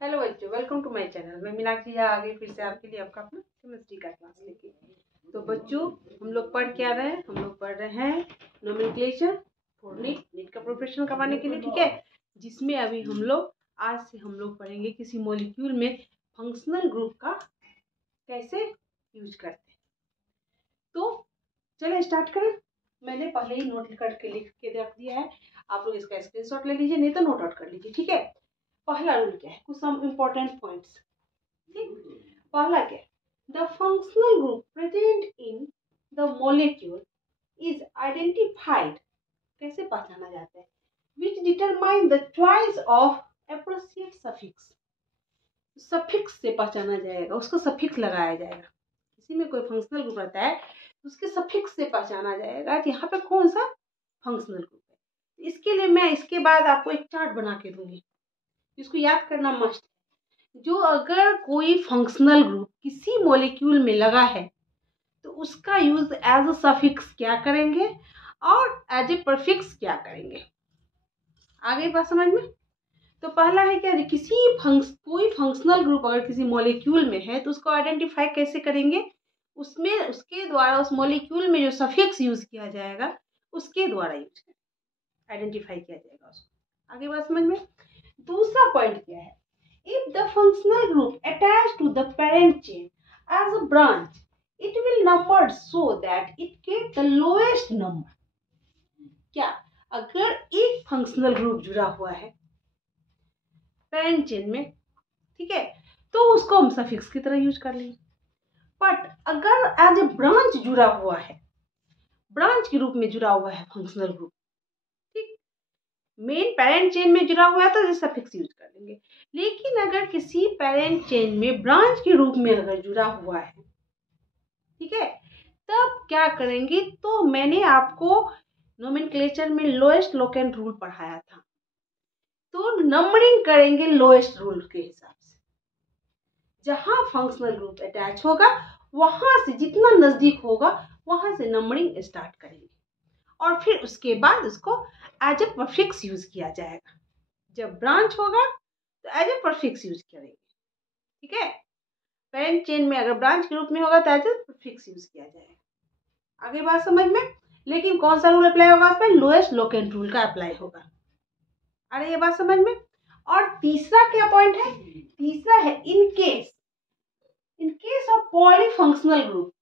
Hello बच्चों, welcome to my channel. मैं मीनाक्षी झा आ गई फिर से आपके लिए आपका अपना केमिस्ट्री का क्लास लेके। तो बच्चों, हम लोग पढ़ क्या रहे हैं? हम लोग पढ़ रहे हैं नोमेनक्लेचर फॉर नीट का प्रिपरेशन करवाने के लिए, ठीक है। जिसमें अभी हम लोग आज से हम लोग पढ़ेंगे किसी मॉलिक्यूल में फंक्शनल ग्रुप का कैसे यूज करते हैं। तो चलो स्टार्ट करें। मैंने पहले ही नोट करके लिख के रख दिया है, आप लोग इसका स्क्रीनशॉट ले लीजिए, नहीं तो नोट आउट कर लीजिए, ठीक है। पहला रूल क्या है, कुछ सम इम्पोर्टेंट पॉइंट्स। ठीक, पहला क्या है, the functional group present in the molecule is identified, कैसे पहचाना जाता है, विच determine the choice of appropriate suffix. Suffix से पहचाना जाएगा, उसको सफिक्स लगाया जाएगा। किसी में कोई फंक्शनल ग्रुप रहता है तो उसके सफिक्स से पहचाना जाएगा कि यहाँ पे कौन सा फंक्शनल ग्रुप है। इसके लिए मैं इसके बाद आपको एक चार्ट बना के दूंगी, इसको याद करना मस्ट है। जो अगर कोई फंक्शनल ग्रुप किसी मॉलिक्यूल में लगा है तो उसका यूज एज अ सफिक्स क्या करेंगे और एज ए प्रीफिक्स क्या करेंगे। आगे बात समझ में? तो पहला है क्या, कोई फंक्शनल ग्रुप अगर किसी मॉलिक्यूल में है तो उसको आइडेंटिफाई कैसे करेंगे, उसमें उसके द्वारा उस मॉलिक्यूल में जो सफिक्स यूज किया जाएगा उसके द्वारा आइडेंटिफाई किया जाएगा उसको। आगे बात समझ में? दूसरा पॉइंट क्या है, if the functional group attach to the parent chain as a branch it will number so that it get the lowest number. क्या, अगर एक फंक्शनल ग्रुप जुड़ा हुआ है पेरेंट चेन में, ठीक है, तो उसको हम सफिक्स की तरह यूज कर लेंगे। बट अगर एज ए ब्रांच जुड़ा हुआ है, ब्रांच के रूप में जुड़ा हुआ है फंक्शनल ग्रुप, ठीक, मेन पेरेंट चेन में जुड़ा हुआ है तो सफिक्स यूज कर लेंगे। लेकिन अगर किसी पेरेंट चेन में ब्रांच के रूप में अगर जुड़ा हुआ है, ठीक है, तब क्या करेंगे, तो मैंने आपको नोमेनक्लेचर में लोएस्ट लोकेंट रूल पढ़ाया था, तो नंबरिंग करेंगे लोएस्ट रूल के हिसाब से। जहां फंक्शनल ग्रुप अटैच होगा वहां से जितना नजदीक होगा वहां से नंबरिंग स्टार्ट करेंगे और फिर उसके बाद उसको एज ए प्रीफिक्स यूज किया जाएगा। जब ब्रांच होगा तो एज ए प्रीफिक्स यूज करेंगे, ठीक है। पेरेंट चेन में अगर ब्रांच के रूप में होगा तो एज ए प्रीफिक्स यूज किया जाएगा। आगे बात समझ में? लेकिन कौन सा रूल अप्लाई होगा उसमें? लोएस्ट लोकेंट रूल का अप्लाई होगा। अरे ये बात समझ में? और तीसरा क्या पॉइंट है, तीसरा है in case of polyfunctional group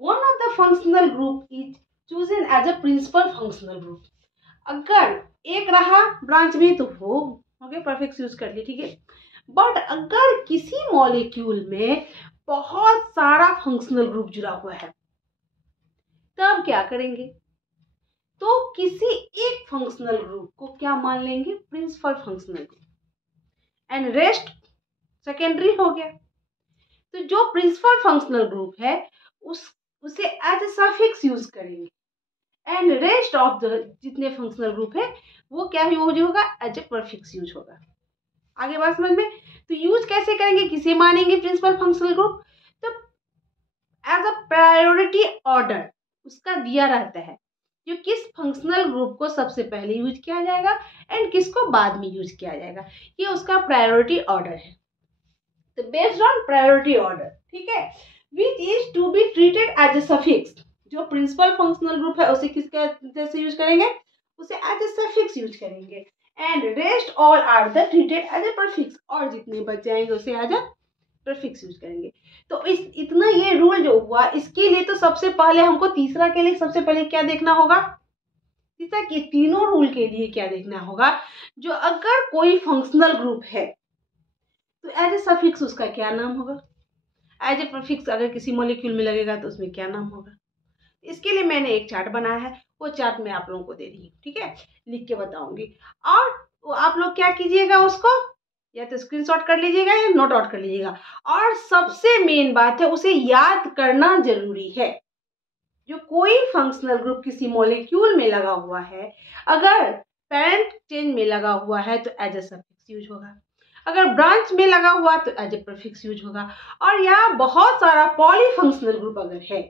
one of the functional group is chosen as a principal functional group. अगर एक रहा ब्रांच में तो हो गया, प्रीफिक्स यूज कर ली, ठीक है। बट अगर किसी मॉलिक्यूल में बहुत सारा फंक्शनल ग्रुप जुड़ा हुआ है तब क्या करेंगे, तो किसी एक फंक्शनल ग्रुप को क्या मान लेंगे, principal functional group, and rest secondary हो गया। तो जो प्रिंसिपल फंक्शनल ग्रुप है उसे एज ए सफिक्स यूज करेंगे एंड रेस्ट ऑफ द जितने फंक्शनल ग्रुप है वो क्या यूज होगा, एज ए प्रीफिक्स यूज होगा। आगे बात समझ में? तो यूज कैसे करेंगे, किसे मानेंगे प्रिंसिपल फंक्शनल ग्रुप, तो एज अ प्रायोरिटी ऑर्डर उसका दिया रहता है, जो किस फंक्शनल ग्रुप को सबसे पहले यूज किया जाएगा एंड किसको बाद में यूज किया जाएगा, ये उसका प्रायोरिटी ऑर्डर है। तो बेस्ड ऑन प्रायोरिटी ऑर्डर, ठीक है, which is to be treated as a suffix. जो प्रिंसिपल फंक्शनल ग्रुप है उसे किसके जैसे यूज करेंगे, उसे एज ए सफिक्स यूज करेंगे and rest all are the treated as a prefix, और जितने बच जाएंगे उसे एज ए प्रीफिक्स यूज करेंगे। तो इतना ये रूल जो हुआ, इसके लिए तो सबसे पहले हमको तीसरा के लिए सबसे पहले क्या देखना होगा, तीसरा के तीनों रूल के लिए क्या देखना होगा, जो अगर कोई फंक्शनल ग्रुप है तो एज ए सफिक्स उसका क्या नाम होगा, एज ए प्रीफिक्स अगर किसी मॉलिक्यूल में लगेगा तो उसमें क्या नाम होगा। इसके लिए मैंने एक चार्ट बनाया है, वो चार्ट मैं आप लोगों को दे रही हूँ, ठीक है, लिख के बताऊंगी। और आप लोग क्या कीजिएगा, उसको या तो स्क्रीनशॉट कर लीजिएगा या नोट आउट कर लीजिएगा। और सबसे मेन बात है, उसे याद करना जरूरी है। जो कोई फंक्शनल ग्रुप किसी मॉलिक्यूल में लगा हुआ है, अगर पेरेंट चेन में लगा हुआ है तो एज ए सफिक्स यूज होगा, अगर ब्रांच में लगा हुआ तो एज ए प्रीफिक्स यूज होगा। और यहाँ बहुत सारा पॉलीफंक्शनल ग्रुप अगर है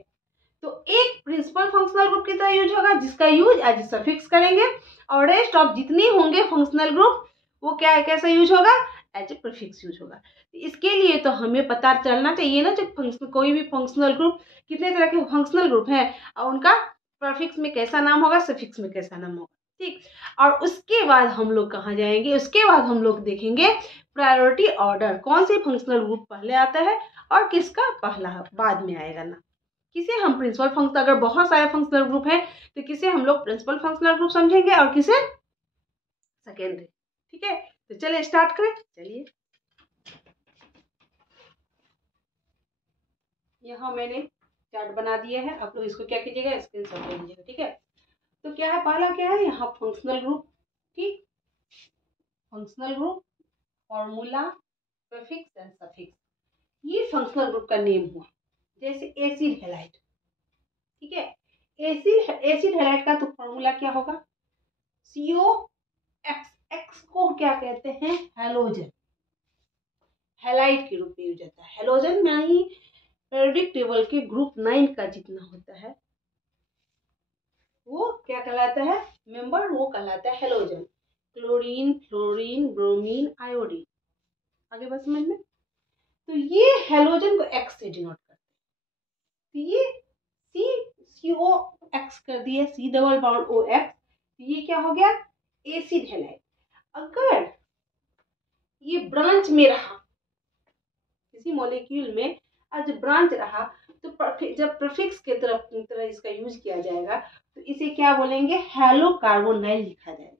तो एक प्रिंसिपल फंक्शनल ग्रुप की तरह यूज होगा जिसका यूज एज ए सफिक्स करेंगे, और रेस्ट ऑफ जितने होंगे फंक्शनल ग्रुप वो क्या कैसा यूज होगा, एज ए प्रीफिक्स यूज होगा। इसके लिए तो हमें पता चलना चाहिए ना, जो फंक्शन कोई भी फंक्शनल ग्रुप, कितने तरह के फंक्शनल ग्रुप हैं और उनका प्रीफिक्स में कैसा नाम होगा, सफिक्स में कैसा नाम होगा, ठीक। और उसके बाद हम लोग कहाँ जाएंगे, उसके बाद हम लोग देखेंगे प्रायोरिटी ऑर्डर, कौन से फंक्शनल ग्रुप पहले आता है और किसका पहला बाद में आएगा ना। किसे हम प्रिंसिपल फंक्शन, अगर बहुत सारे फंक्शनल ग्रुप हैं तो किसे हम लोग प्रिंसिपल फंक्शनल ग्रुप समझेंगे और किसे सेकेंडरी, ठीक है। तो चलिए स्टार्ट करें। चलिए यहाँ मैंने चार्ट बना दिया है, आप लोग इसको क्या कीजिएगा, स्क्रीनशॉट ले लीजिएगा, ठीक है। तो क्या है, पहला क्या है यहाँ फंक्शनल ग्रुप, ठीक। Functional group, formula, prefix and suffix, ये फंक्शनल ग्रुप का नेम हुआ। जैसे एसिड हैलाइड, ठीक है। एसिड हैलाइड का तो फॉर्मूला क्या होगा, COX, एक्स को क्या कहते हैं, हैलोजन, हैलाइड के रूप में यूज होता है। हैलोजन यानी पीरियोडिक टेबल के ग्रुप 9 का जितना होता है वो क्या कहलाता है, मेंबर, वो कहलाता है halogen. Chlorine, fluorine, bromine, iodine, आगे बस समझ में। तो ये हैलोजन को एक्स से डिनोट करते हैं। तो ये COX कर दिया, C डबल बॉन्ड OX, ये क्या हो गया, एसिड हैलाइड। अगर ये ब्रांच में रहा, किसी मॉलिक्यूल में आज ब्रांच रहा, तो जब प्रीफिक्स के तरह इसका यूज किया जाएगा तो इसे क्या बोलेंगे, हैलोकार्बोनाइल लिखा जाएगा।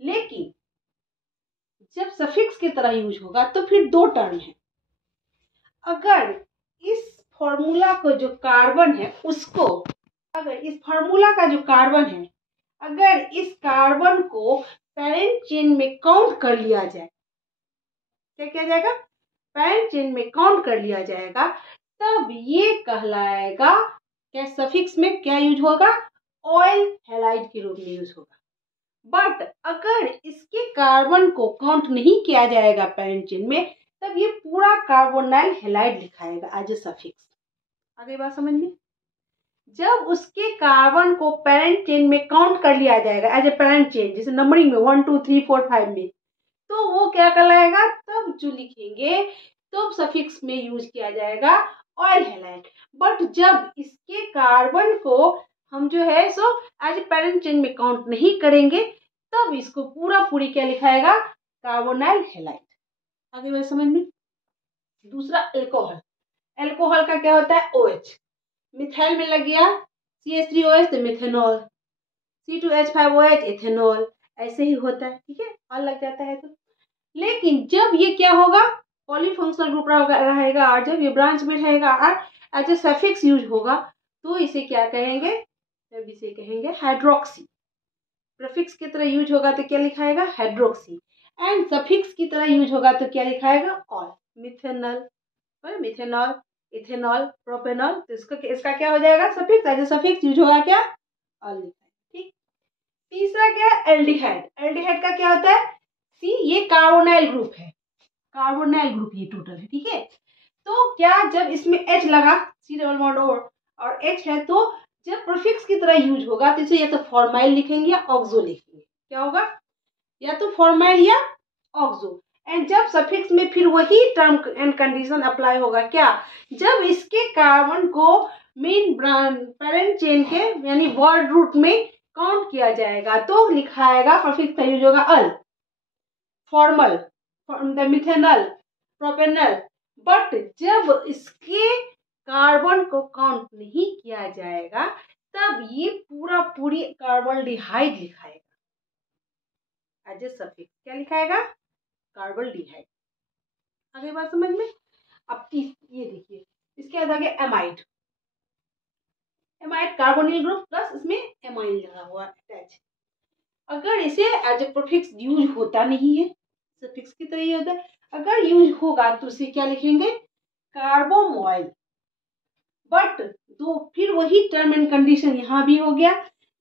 लेकिन जब सफिक्स की तरह यूज होगा तो फिर दो टर्म है। अगर इस फॉर्मूला को जो कार्बन है उसको, अगर इस फॉर्मूला का जो कार्बन है, अगर इस कार्बन को पैरेंट चेन में काउंट कर लिया जाए, क्या किया जाएगा, पैरेंट चेन में काउंट कर लिया जाएगा, तब ये कहलाएगा, क्या सफिक्स में क्या यूज होगा, ऑयल हैलाइड के रूप में यूज होगा। बट अगर इसके कार्बन को काउंट नहीं किया जाएगा पैरेंट चेन में, तब ये पूरा कार्बोनाइल हैलाइड लिखाएगा एज ए सफिक्स। आगे बात समझ में। जब उसके कार्बन को पैरेंट चेन में काउंट कर लिया जाएगा एज ए पैरेंट चेन, जैसे नंबरिंग में 1 2 3 4 5 में, तो वो क्या कहलाएगा, तब जो लिखेंगे तब सफिक्स में यूज किया जाएगा ऑयल हैलाइड। बट जब इसके कार्बन को हम जो है सो एज ए पैरेंट चेन में काउंट नहीं करेंगे, तब इसको पूरा पूरी क्या लिखाएगा, कार्बोनाइल हैलाइड। आगे बात समझ में। दूसरा एल्कोहल, एल्कोहल का क्या होता है, OH, मिथाइल में लग गया CH3OH तो मिथेनॉल, C2H5OH इथेनॉल, ऐसे ही होता है, ठीक है, और लग जाता है तो। लेकिन जब ये क्या होगा, पॉलीफंक्शनल ग्रुप रहेगा और जब ये ब्रांच में रहेगा और एज ए सफिक्स यूज होगा, तो इसे क्या कहेंगे, जब इसे कहेंगे हाइड्रोक्सी। प्रीफिक्स की तरह यूज होगा तो क्या लिखाएगा, हाइड्रोक्सी, एंड सफिक्स की तरह यूज होगा तो क्या लिखाएगा, ol, methanol, methanol, ethanol, propanol, तो इसका क्या हो जाएगा, suffix, as a suffix use होगा क्या, ऑल लिखाएगा, ठीक। तीसरा क्या है, एल्डिहाइड। एल्डिहाइड का क्या होता है, ये कार्बोनाइल ग्रुप है, कार्बोनाइल ग्रुप ये टोटल है, ठीक है। तो क्या जब इसमें H लगा, C डबल बॉन्ड और H है, तो जब प्रीफिक्स की तरह यूज होगा तो इसे या तो फॉर्माइल लिखेंगे या ऑक्सो लिखेंगे, क्या होगा, या तो फॉर्माइल या ऑक्सो। एंड जब सफिक्स में फिर वही टर्म एंड कंडीशन अप्लाई होगा, क्या, जब इसके कार्बन को मेन पैरेंट चेन के यानी वर्ड रूट में काउंट किया जाएगा तो लिखाएगा, प्रीफिक्स का यूज होगा अल, फॉर्मल, मिथेनॉल, प्रोपेनॉल। बट जब इसके कार्बन को काउंट नहीं किया जाएगा, तब ये पूरा पूरी कार्बोल्डिहाइड लिखाएगा एज ए सफिक्स, क्या लिखाएगा, कार्बोल्डिहाइड। आगे बात समझ में। अब ये देखिए, इसके बाद आगे amide, amide carbonyl group plus इसमें एमाइन लगा हुआ अटैच। अगर इसे एज ए प्रीफिक्स यूज होता नहीं है, सफिक्स की तरह ही होता है, अगर यूज होगा तो उसे क्या लिखेंगे, कार्बोमॉइल। बट दो फिर वही टर्म एंड कंडीशन यहाँ भी हो गया,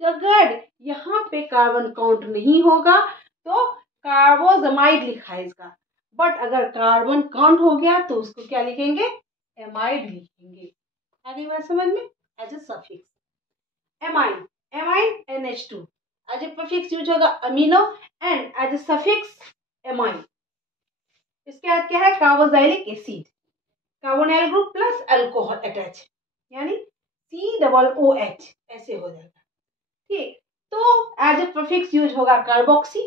अगर यहाँ पे कार्बन काउंट नहीं होगा तो कार्बोजमाइड लिखा है इसका। बट अगर कार्बन काउंट हो गया तो उसको क्या लिखेंगे, एमाइड लिखेंगे। आगे बात समझ में, as a suffix. Amine, amine NH2 as a prefix use होगा amino, and as a suffix amine. इसके बाद क्या है, carboxylic acid, carbonyl group plus alcohol attach, यानी COOH ऐसे हो जाएगा। ठीक, तो एज ए प्रीफिक्स यूज होगा कार्बोक्सी।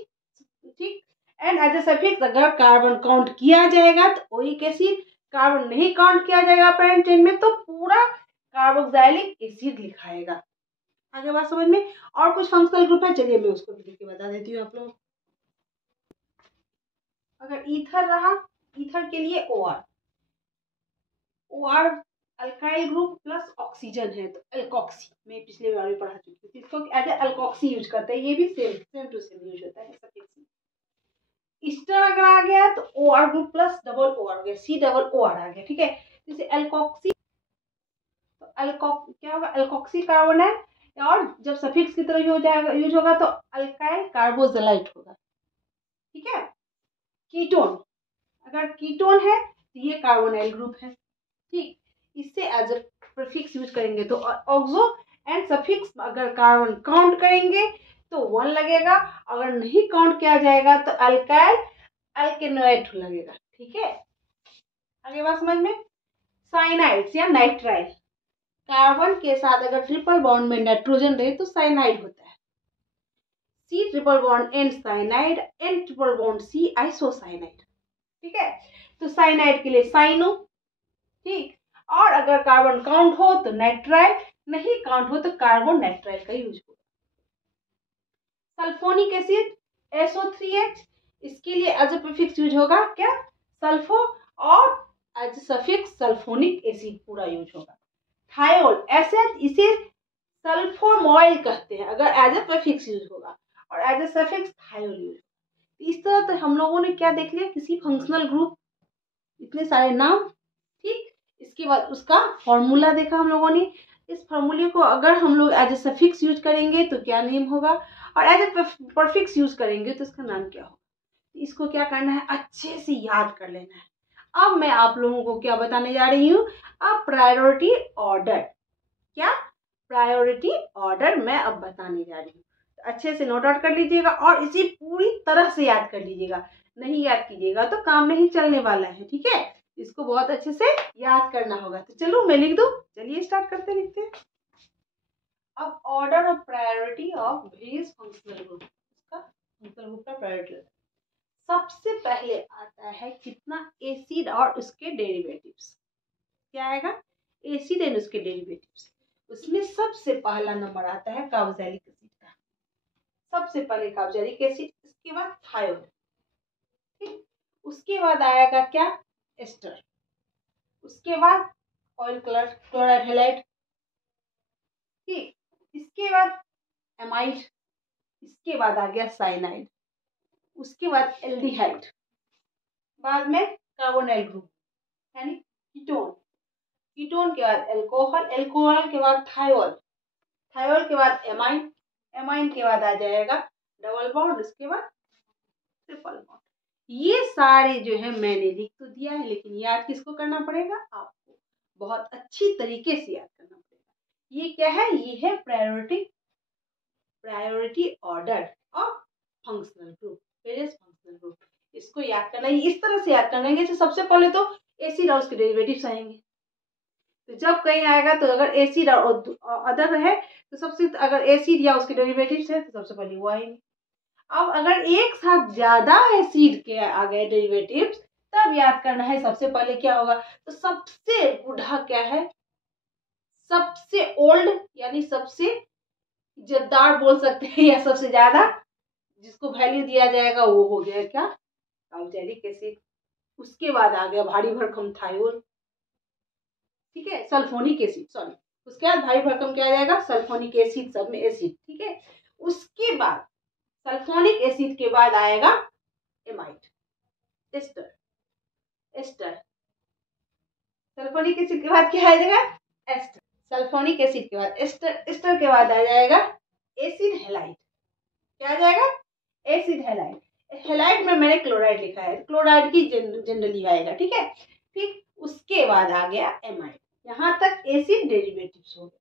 ठीक, एंड एज ए सफिक्स अगर कार्बन काउंट किया जाएगा तो ओइक एसिड, कार्बन नहीं काउंट किया जाएगा पैरेंट चेन में तो पूरा कार्बोक्सिलिक एसिड लिखाएगा। आगे बात समझ में। और कुछ फंक्शनल ग्रुप है, चलिए मैं उसको भी लिख के बता देती हूँ आप लोग। अगर ईथर रहा, ईथर के लिए OR, OR alkyl group plus oxygen है तो अल्कोक्सी, मैं पिछले बार भी पढ़ा चुकी थी, इसको एज ए अल्कोक्सी यूज करते हैं, ये भी सेम टू सेम यूज होता है। ईस्टर अगर आ गया तो OR group plus double OR हो गया, COOR आ गया। ठीक है, जैसे अल्कोक्सी, तो क्या होगा, अल्कोक्सी कार्बन है, और जब सफिक्स की तरह यूज होगा तो अल्काइल कार्बोक्सिलाइट होगा। ठीक है, कीटोन, अगर कीटोन है तो ये कार्बोनाइल ग्रुप है। ठीक, इससे एज अ प्रीफिक्स यूज करेंगे तो ऑक्सो, एंड सफिक्स अगर कार्बन काउंट करेंगे तो 1 लगेगा, अगर नहीं काउंट किया जाएगा तो अल्काइल अल्केनोएट लगेगा। ठीक है, आगे बात समझ में। साइनाइड्स या नाइट्राइल, कार्बन के साथ अगर ट्रिपल बॉन्ड में नाइट्रोजन रहे तो साइनाइड होता है। C triple bond and cyanide, N triple bond C isocyanide. ठीक है, तो साइनाइड के लिए साइनो। ठीक, और अगर कार्बन काउंट हो तो नाइट्राइल, नहीं काउंट हो तो कार्बन नाइट्राइल का यूज होगा। सल्फोनिक एसिड SO3H, इसके लिए एज अ प्रीफिक्स यूज होगा क्या, सल्फो, और एज सफिक्स सल्फोनिक एसिड पूरा यूज होगा। थायोल एसिड, इसे सल्फोमॉइल कहते हैं अगर एज अ प्रीफिक्स यूज होगा, और as a suffix thiol use होगा। इस तरह तो हम लोगों ने क्या देख लिया, किसी फंक्शनल ग्रुप, इतने सारे नाम। ठीक, इसके बाद उसका फॉर्मूला देखा हम लोगों ने। इस फॉर्मूले को अगर हम लोग एज ए सफिक्स यूज करेंगे तो क्या नेम होगा, और एज ए परफिक्स यूज करेंगे तो इसका नाम क्या होगा। इसको क्या करना है, अच्छे से याद कर लेना है। अब मैं आप लोगों को क्या बताने जा रही हूँ, अब प्रायोरिटी ऑर्डर, क्या प्रायोरिटी ऑर्डर मैं अब बताने जा रही हूँ। तो अच्छे से नोट आउट कर लीजिएगा और इसे पूरी तरह से याद कर लीजिएगा, नहीं याद कीजिएगा तो काम नहीं चलने वाला है। ठीक है, इसको बहुत अच्छे से याद करना होगा। तो चलो मैं लिख दूं, चलिए स्टार्ट करते लिखते हैं। अब order of priority of various functional group, इसका फंक्शनल ग्रुप का प्रायोरिटी सबसे पहले आता है कितना, एसिड और उसके डेरिवेटिव्स। क्या आएगा, एसिड एंड उसके डेरिवेटिव्स। उसमें सबसे पहला नंबर आता है कार्बोक्सिलिक एसिड का, सबसे पहले कार्बोक्सिलिक एसिड, इसके बाद थायोल। ठीक, उसके बाद आएगा क्या, एस्टर, उसके बाद ऑयल क्लोराइड हैलाइड। ठीक, इसके बाद एमाइड, इसके बाद आ गया साइनाइड, उसके बाद एल्डिहाइड, बाद में कार्बोनाइल ग्रुप यानी कीटोन, कीटोन के बाद एल्कोहल, एल्कोहल के बाद थायोल, थायोल के बाद एमाइन, एमाइन के बाद आ जाएगा डबल बॉन्ड, उसके बाद ट्रिपल बॉन्ड। ये सारे जो है मैंने लिख तो दिया है, लेकिन याद किसको करना पड़ेगा, आपको बहुत अच्छी तरीके से याद करना पड़ेगा। ये क्या है, ये है priority order of functional group, various functional group. इसको याद करना है, इस तरह से याद करना है कि सबसे पहले तो एसिड और उसके डेरिवेटिव्स आएंगे। तो जब कहीं आएगा तो अगर एसिड और अदर है तो सबसे, अगर एसिड या उसके डेरिवेटिव्स है तो सबसे पहले वो आएंगे। अब अगर एक साथ ज्यादा एसिड के आ गए डेरिवेटिव्स, तब याद करना है सबसे पहले क्या होगा। तो सबसे बूढ़ा क्या है, सबसे ओल्ड यानी सबसे इज्जतदार बोल सकते हैं, या सबसे ज्यादा जिसको वैल्यू दिया जाएगा वो हो गया क्या, कार्बोक्सिलिक एसिड। उसके बाद आ गया भारी भरकम थायोल। ठीक है, सल्फोनिक एसिड, सॉरी, उसके बाद भारी भरकम क्या आ जाएगा, सल्फोनिक एसिड, सब में एसिड। ठीक है, उसके बाद सल्फोनिक एसिड के बाद आएगा amide, ester, ester, sulphonic acid के बाद क्या आ जाएगा, एस्टर, सल्फोनिक एसिड के बाद एस्टर, एस्टर के बाद आ जाएगा एसिड हैलाइड। क्या आ जाएगा, एसिड हैलाइड। हैलाइड में मैंने क्लोराइड लिखा है, क्लोराइड की जनरली आएगा। ठीक है, ठीक, उसके बाद आ गया एमाइड। यहाँ तक एसिड डेरिवेटिव्स हो गए।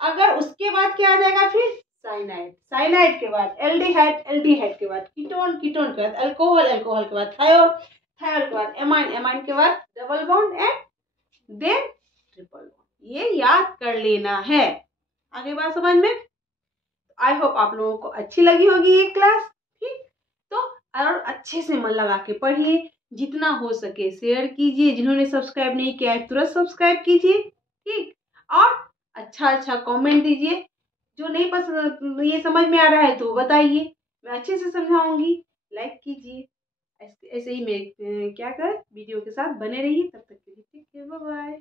अगर उसके बाद क्या आ जाएगा, फिर साइनाइड, साइनाइड के बाद एल्डिहाइड, एल्डिहाइड के बाद कीटोन, कीटोन के बाद अल्कोहल, अल्कोहल के बाद थायोल, थायोल के बाद एमाइन, एमाइन के बाद double bond and then triple bond. ये याद कर लेना है। आगे बात समझ में? आई होप आप लोगों को अच्छी लगी होगी ये क्लास। ठीक, तो और अच्छे से मन लगा के पढ़िए, जितना हो सके शेयर कीजिए, जिन्होंने सब्सक्राइब नहीं किया है तुरंत सब्सक्राइब कीजिए। ठीक, और अच्छा अच्छा कमेंट दीजिए। जो नहीं पसंद ये समझ में आ रहा है तो बताइए, मैं अच्छे से समझाऊंगी। लाइक कीजिए, ऐसे ही मेरे क्या कर वीडियो के साथ बने रहिए। तब तक के लिए ठीक है, बाय बाय।